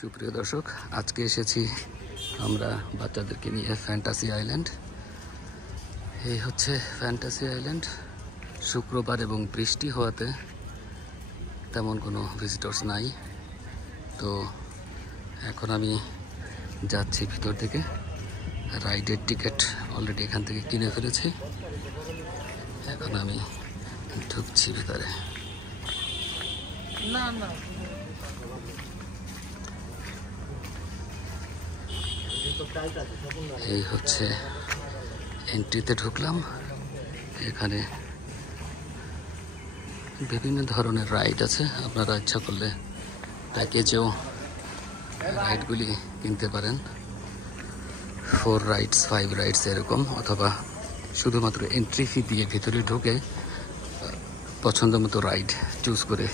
সুপ্রিয় দর্শক, আজকে এসেছি আমরা বাচ্চাদেরকে নিয়ে ফ্যান্টাসি আইল্যান্ড। এই হচ্ছে ফ্যান্টাসি আইল্যান্ড। শুক্রবার এবং বৃষ্টি হওয়াতে তেমন কোনো ভিজিটর্স নাই। তো এখন আমি যাচ্ছি ভিতর থেকে। রাইডের টিকিট অলরেডি এখান থেকে কিনে ফেলেছি। এখন আমি ঢুকছি ভিতরে। এই হচ্ছে এন্ট্রিতে ঢুকলাম। এখানে বিভিন্ন ধরনের রাইড আছে, আপনারা ইচ্ছা করলে প্যাকেজেও রাইডগুলি কিনতে পারেন। 4 রাইডস 5 রাইডস এরকম, অথবা শুধুমাত্র এন্ট্রি ফি দিয়ে ভিতরে ঢুকে পছন্দ মতো রাইড চুজ করে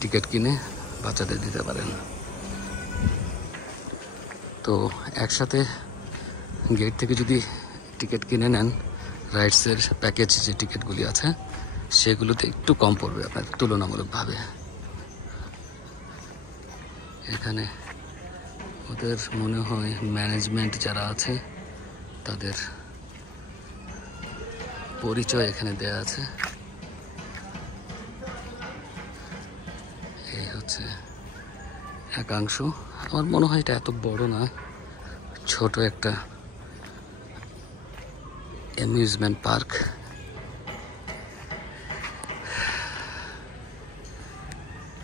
টিকিট কিনে বাচ্চাদের দিতে পারেন। তো একসাথে গেট থেকে যদি টিকিট কিনে নেন, রাইডসের প্যাকেজ যে টিকিটগুলি আছে সেগুলোতে একটু কম পড়বে আপনার তুলনামূলকভাবে। এখানে ওদের মনে হয় ম্যানেজমেন্ট যারা আছে তাদের পরিচয় এখানে দেয়া আছে। এই হচ্ছে একাংশ। আমার মনে হয় এটা এত বড় না, ছোট একটা অ্যামিউজমেন্ট পার্ক।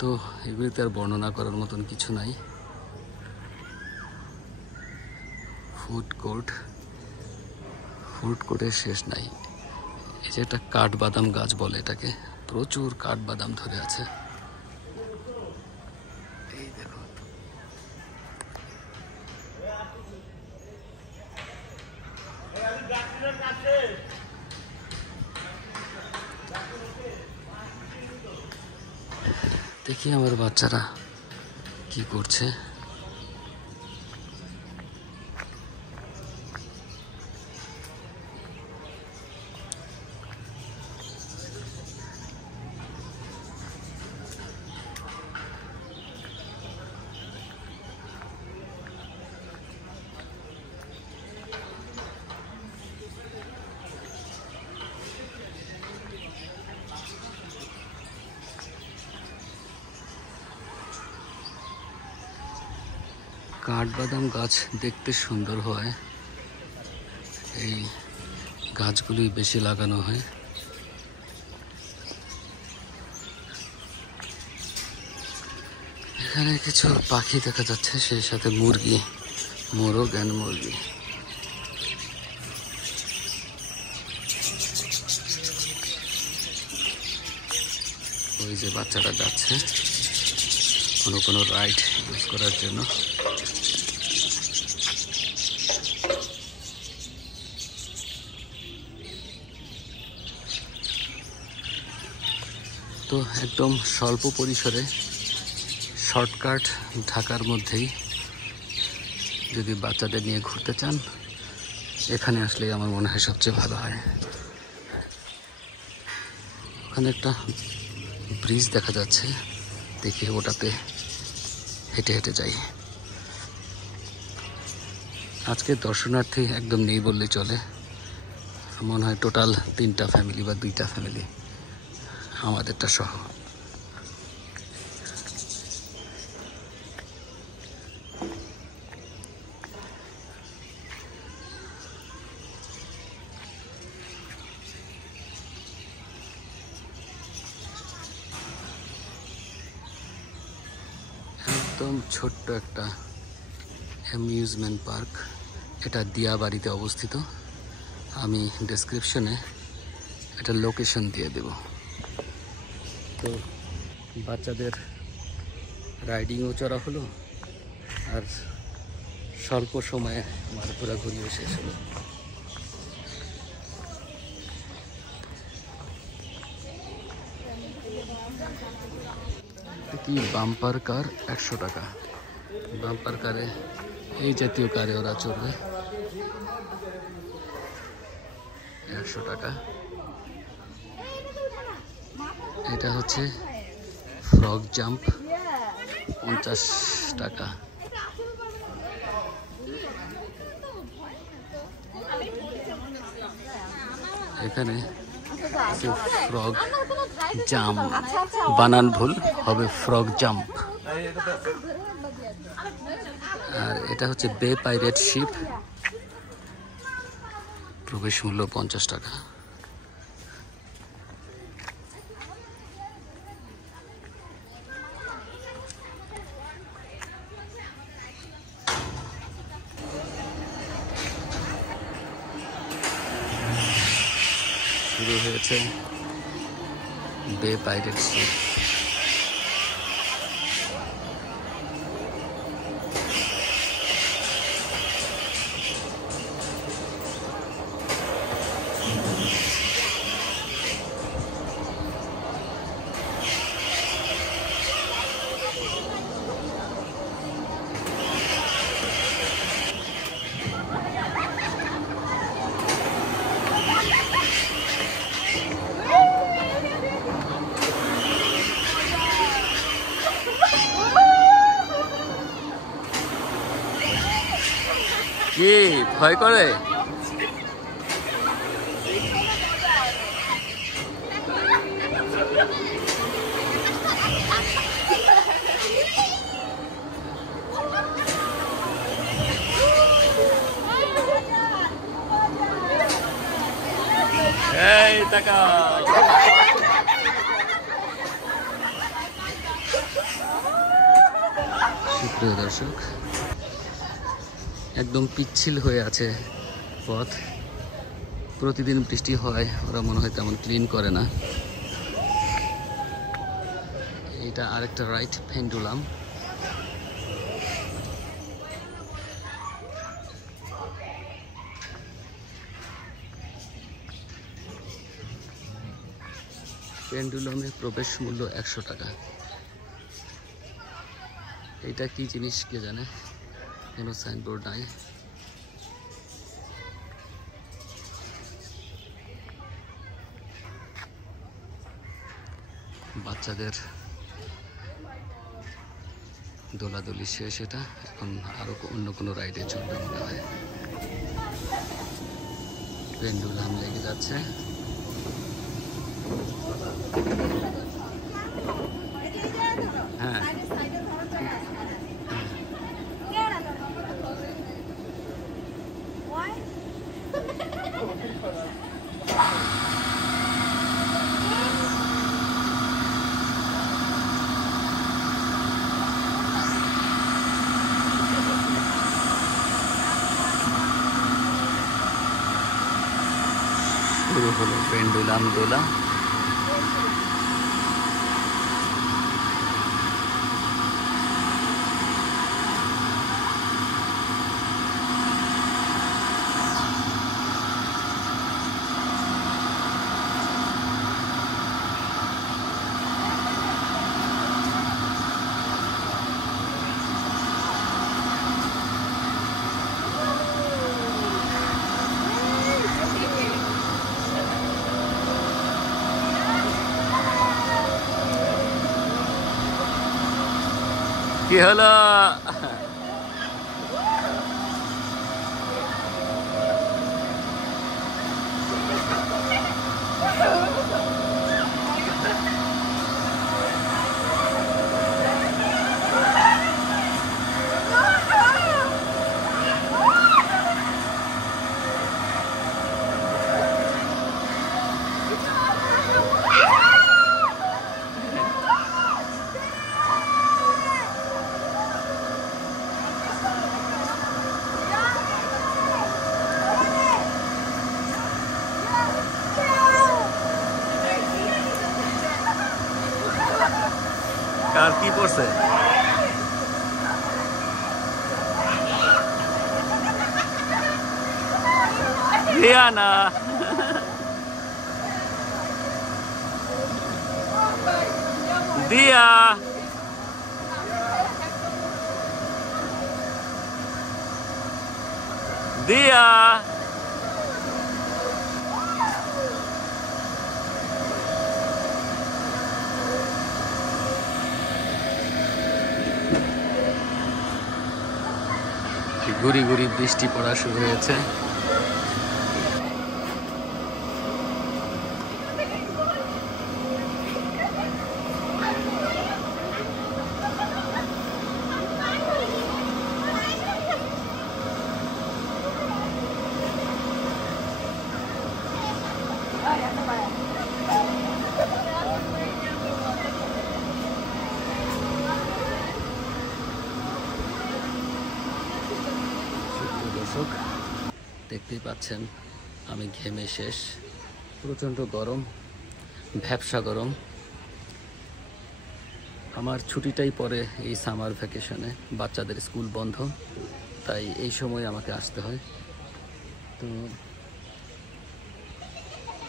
তো এগুলিতে আর বর্ণনা করার মতন কিছু নাই। ফুড কোর্টের শেষ নাই। এই যে একটা কাঠবাদাম গাছ বলে এটাকে, প্রচুর কাঠবাদাম ধরে আছে। এই দেখো, দেখি আমার বাচ্চারা কি করছে। কাঠবাদাম গাছ দেখতে সুন্দর হয়, এই গাছগুলি বেশি লাগানো হয়। এখানে কিছু পাখি দেখা যাচ্ছে, সেই সাথে মুরগি, মোরগ অ্যান্ড মুরগি। ওই যে বাচ্চারা যাচ্ছে কোনো রাইড ইউজ করার জন্য। তো একদম স্বল্প পরিসরে শর্টকাট ঢাকার মধ্যেই যদি বাচ্চাদের নিয়ে ঘুরতে চান, এখানে আসলে আমার মনে হয় সবচেয়ে ভালো হয়। ওখানে একটা ব্রিজ দেখা যাচ্ছে, দেখি ওটাতে হেঁটে হেঁটে যাই। আজকে দর্শনার্থী একদম নেই বললেই চলে। মনে হয় টোটাল 3টা ফ্যামিলি বা 2টা ফ্যামিলি, আমাদেরটা সহ। একদম ছোট্ট একটা অ্যামিউজমেন্ট পার্ক। এটা দিয়াবাড়িতে অবস্থিত। আমি ডেসক্রিপশনে এটা লোকেশন দিয়ে দেব। তো বাচ্চাদের রাইডিংও চড়া হলো, আর স্বল্প সময়ে আমার ঘোরাঘুরিও শেষ হলো। কি বাম্পার কার 100 টাকা। বাম্পার কারে, এই জাতীয় কারে ওরা চড়বে 100 টাকা। এটা হচ্ছে ফ্রগ জাম্প 50 টাকা। এখানে ফ্রগ জাম্প, বানান ভুল হবে ফ্রগ জাম্প। আর এটা হচ্ছে বে পাইরেট শিপ, প্রবেশ মূল্য 50 টাকা। শুরু হয়েছে বে পাইরেট শিপ। কি ভয় করে? এই টাকা সুপ্রিয় দর্শক, একদম পিচ্ছিল হয়ে আছে পথ। প্রতিদিন বৃষ্টি হয়, ওরা মনে হয় তেমন ক্লিন করে না। এটা আরেকটা রাইড, পেন্ডুলাম। পেন্ডুলামে প্রবেশ মূল্য 100 টাকা। এটা কি জিনিস কে জানে, কোনো সাইনবোর্ড নাই। বাচ্চাদের দোলাদলি শেষ, এটা এখন আরো অন্য কোনো রাইডে চলবে মনে হয়। পেন্ডুলাম লেগে যাচ্ছে। হ্যাঁ, শুরু হলো পেন্ডুলাম দোলা। কি হলো? কার কি পড়ছে? রিয়ানা দিয়া দিয়া গুড়ি গুড়ি বৃষ্টি পড়া শুরু হয়েছে। দর্শক দেখতেই পাচ্ছেন আমি ঘেমে শেষ, প্রচণ্ড গরম, ভ্যাপসা গরম। আমার ছুটিটাই পড়ে এই সামার ভ্যাকেশনে, বাচ্চাদের স্কুল বন্ধ, তাই এই সময় আমাকে আসতে হয়। তো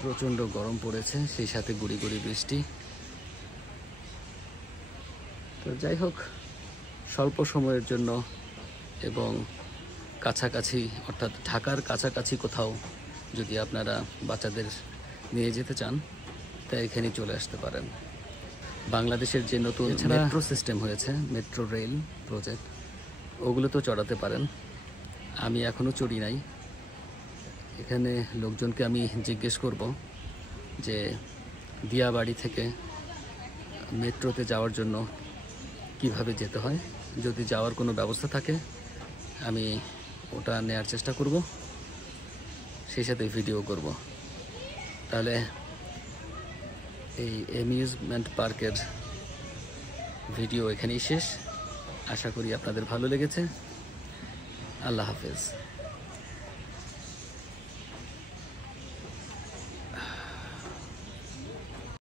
প্রচণ্ড গরম পড়েছে, সেই সাথে গুড়ি গুড়ি বৃষ্টি। তো যাই হোক, স্বল্প সময়ের জন্য এবং কাছাকাছি অর্থাৎ ঢাকার কাছাকাছি কোথাও যদি আপনারা বাচ্চাদের নিয়ে যেতে চান তাই এখানে চলে আসতে পারেন। বাংলাদেশের যে নতুন মেট্রো সিস্টেম হয়েছে, মেট্রো রেল প্রজেক্ট, ওগুলো তো চড়াতে পারেন। আমি এখনও চড়ি নাই। এখানে লোকজনকে আমি জিজ্ঞেস করব যে দিয়াবাড়ি থেকে মেট্রোতে যাওয়ার জন্য কিভাবে যেতে হয়। যদি যাওয়ার কোনো ব্যবস্থা থাকে আমি ওটা নেওয়ার চেষ্টা করব, সেই সাথে ভিডিও করব। তাহলে এই অ্যামিউজমেন্ট পার্কের ভিডিও এখানেই শেষ। আশা করি আপনাদের ভালো লেগেছে। আল্লাহ হাফেজ।